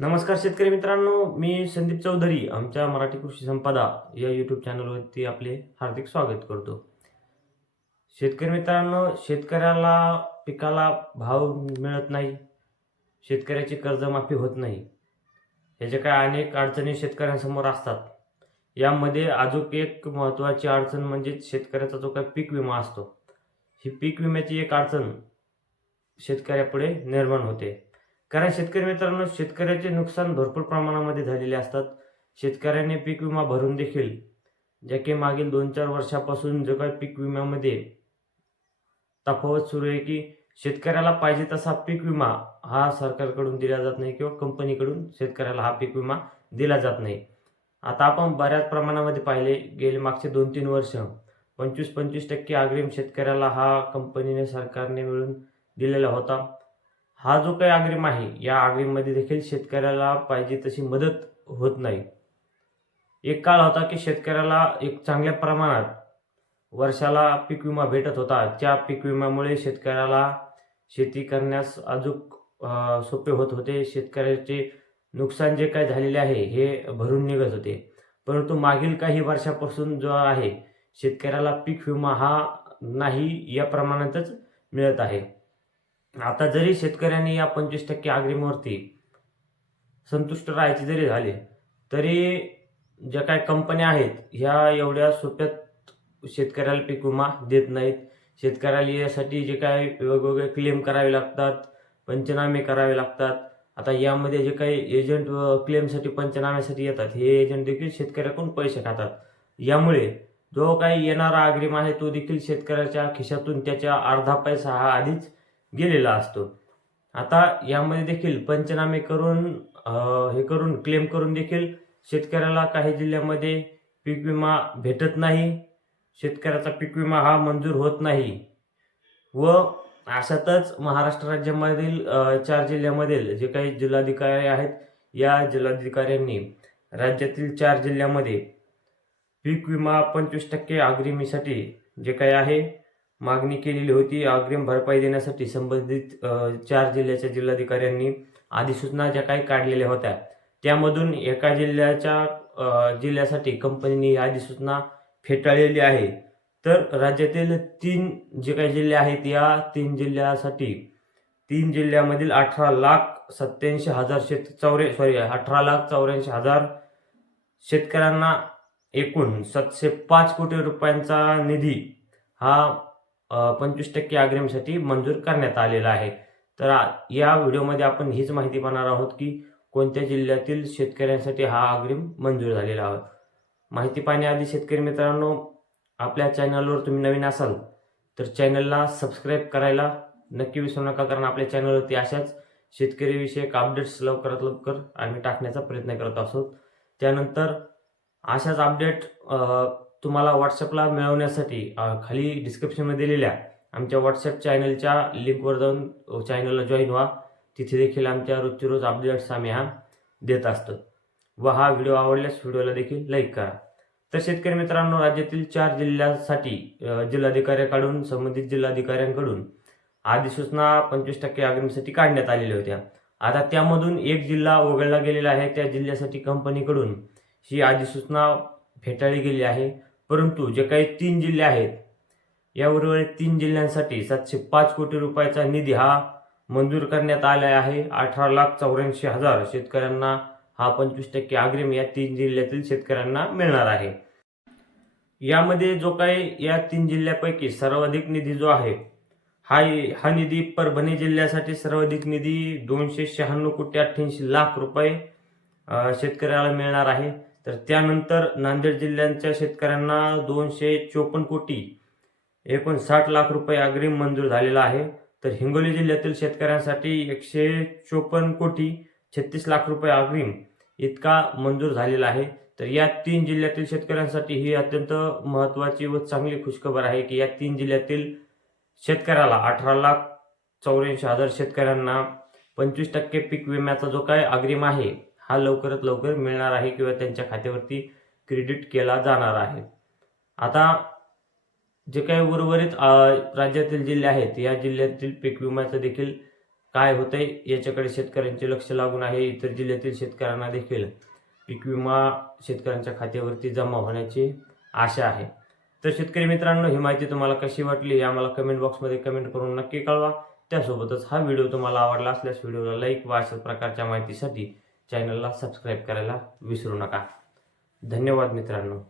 नमस्कार शेतकरी मित्रांनो, मी संदीप चौधरी. आमच्या मराठी कृषी संपदा या यूट्यूब चॅनलवरती आपले हार्दिक स्वागत करतो. शेतकरी मित्रांनो, शेतकऱ्याला पिकाला भाव मिळत नाही, शेतकऱ्याची कर्जमाफी होत नाही. ह्याचे काय अनेक अडचणी शेतकऱ्यांसमोर असतात. यामध्ये अजून एक महत्त्वाची अडचण म्हणजे शेतकऱ्याचा जो काही पीक विमा असतो. ही पीक विम्याची एक अडचण शेतकऱ्यापुढे निर्माण होते. कारण शेतकरी मित्रांनो, शेतकऱ्याचे नुकसान भरपूर प्रमाणामध्ये झालेले असतात. शेतकऱ्याने पीक विमा भरून देखील ज्या की मागील 2-4 वर्षापासून जो काही पीक विम्यामध्ये तफावत सुरू आहे, की शेतकऱ्याला पाहिजे तसा पीक विमा हा सरकारकडून दिला जात नाही किंवा कंपनीकडून शेतकऱ्याला हा पीक विमा दिला जात नाही. आता आपण बऱ्याच प्रमाणामध्ये पाहिले गेले मागचे 2-3 वर्ष 25% अग्रिम शेतकऱ्याला हा कंपनीने सरकारने मिळून दिलेला होता. हा जो काही अग्रिम आहे, या अग्रिममध्ये देखील शेतकऱ्याला पाहिजे तशी मदत होत नाही. एक काळ होता की शेतकऱ्याला एक चांगल्या प्रमाणात वर्षाला पीक विमा भेटत होता. त्या पीक विम्यामुळे शेतकऱ्याला शेती करण्यास अचूक सोपे होत होते. शेतकऱ्याचे नुकसान जे काही झालेले आहे, हे भरून निघत होते. परंतु मागील काही वर्षापासून जो आहे, शेतकऱ्याला पीक विमा हा नाही या प्रमाणातच मिळत आहे. आता जरी शेतकऱ्यांनी या 25% अग्रिमवरती संतुष्ट राहायचे जरी झाले, तरी ज्या काही कंपन्या आहेत, ह्या एवढ्या सोप्यात शेतकऱ्याला पीक विमा देत नाहीत. शेतकऱ्याला यासाठी जे काही वेगवेगळे क्लेम करावे लागतात, पंचनामे करावे लागतात. आता यामध्ये जे काही एजंट क्लेमसाठी पंचनाम्यासाठी येतात, हे एजंट देखील शेतकऱ्याकडून पैसे खातात. यामुळे जो काही येणारा अग्रिम आहे, तो देखील शेतकऱ्याच्या खिशातून त्याच्या अर्धा पैसा हा आधीच गेलेला असतो. आता यामध्ये देखील पंचनामे करून हे करून क्लेम करून देखील शेतकऱ्याला काही जिल्ह्यामध्ये पीक विमा भेटत नाही. शेतकऱ्याचा पीक विमा हा मंजूर होत नाही व अशातच महाराष्ट्र राज्यामधील 4 जिल्ह्यामधील जे काही जिल्हाधिकारी आहेत, या जिल्हाधिकाऱ्यांनी राज्यातील 4 जिल्ह्यामध्ये पीक विमा 25% अग्रिमीसाठी जे काही आहे मागणी केलेली होती. अग्रिम भरपाई देण्यासाठी संबंधित 4 जिल्ह्याच्या जिल्हाधिकाऱ्यांनी अधिसूचना ज्या काही काढलेल्या होत्या, त्यामधून एका जिल्ह्यासाठी कंपनीने ही अधिसूचना फेटाळलेली आहे. तर राज्यातील 3 जे काही जिल्हे आहेत, या 3 जिल्ह्यासाठी 3 जिल्ह्यामधील 18,84,000 शेतकऱ्यांना एकूण 705 कोटी रुपयांचा निधी हा 25% अग्रिमसाठी मंजूर करण्यात आलेला आहे. तर या व्हिडिओमध्ये आपण हीच माहिती पाहणार आहोत, की कोणत्या जिल्ह्यातील शेतकऱ्यांसाठी हा अग्रिम मंजूर झालेला आहे. माहिती पाहण्याआधी शेतकरी मित्रांनो, आपल्या चॅनलवर तुम्ही नवीन असाल तर चॅनलला सबस्क्राईब करायला नक्की विसरू नका, कारण आपल्या चॅनलवरती अशाच शेतकरीविषयक अपडेट्स लवकरात लवकर आम्ही टाकण्याचा प्रयत्न करत आहोत. त्यानंतर अशाच अपडेट तुम्हाला WhatsAppला मिळवण्यासाठी खाली डिस्क्रिप्शनमध्ये दिलेल्या आमच्या WhatsApp चॅनलच्या लिंकवर जाऊन चॅनलला जॉईन व्हा. तिथे देखील आमच्या रोजचे रोज अपडेट्स आम्ही देत असतो. व हा व्हिडिओ आवडल्यास व्हिडिओला देखील लाईक करा. तर शेतकरी मित्रांनो, राज्यातील 4 जिल्ह्यांसाठी जिल्हाधिकाऱ्यांकडून संबंधित जिल्हाधिकाऱ्यांकडून अधिसूचना 25% अग्रिमसाठी काढण्यात आलेल्या होत्या. आता त्यामधून एक जिल्हा वगळला गेलेला आहे. त्या जिल्ह्यासाठी कंपनीकडून ही अधिसूचना फेटाळली गेली आहे. परंतु जे काही 3 जिल्हे आहेत, या उर्वरित 3 जिल्ह्यांसाठी 705 कोटी रुपयाचा निधी हा मंजूर करण्यात आला आहे. 18,84,000 शेतकऱ्यांना हा 25% अग्रिम या 3 जिल्ह्यातील शेतकऱ्यांना मिळणार आहे. यामध्ये जो काही या 3 जिल्ह्यापैकी सर्वाधिक निधी जो आहे, हा निधी परभणी जिल्ह्यासाठी सर्वाधिक निधी 296 कोटी 88 लाख रुपये शेतकऱ्याला मिळणार आहे. तर त्यानंतर नांदेड जिल्ह्याच्या शेतकऱ्यांना 254 कोटी 59 लाख रुपये अग्रिम मंजूर झालेला आहे. तर हिंगोली जिल्ह्यातील शेतकऱ्यांसाठी 154 कोटी 36 लाख रुपये अग्रिम इतका मंजूर झालेला आहे. तर या 3 जिल्ह्यातील शेतकऱ्यांसाठी ही अत्यंत महत्त्वाची व चांगली खुशखबर आहे, की या 3 जिल्ह्यातील शेतकऱ्याला 18,84,000 शेतकऱ्यांना 25% पीक विम्याचा जो काही अग्रिम आहे, हा लवकरात लवकर मिळणार आहे किंवा त्यांच्या खात्यावरती क्रेडिट केला जाणार आहे. आता जे काही उर्वरित राज्यातील जिल्हे आहेत, या जिल्ह्यातील पीक विम्याचा देखील काय होतंय याच्याकडे शेतकऱ्यांचे लक्ष लागून आहे. इतर जिल्ह्यातील शेतकऱ्यांना देखील पीक विमा शेतकऱ्यांच्या खात्यावरती जमा होण्याची आशा आहे. तर शेतकरी मित्रांनो, ही माहिती तुम्हाला कशी वाटली हे आम्हाला कमेंट बॉक्समध्ये कमेंट करून नक्की कळवा. त्यासोबतच हा व्हिडिओ तुम्हाला आवडला असल्यास व्हिडिओला लाईक व अशाच प्रकारच्या माहितीसाठी चॅनलला सबस्क्राईब करायला विसरू नका. धन्यवाद मित्रांनो.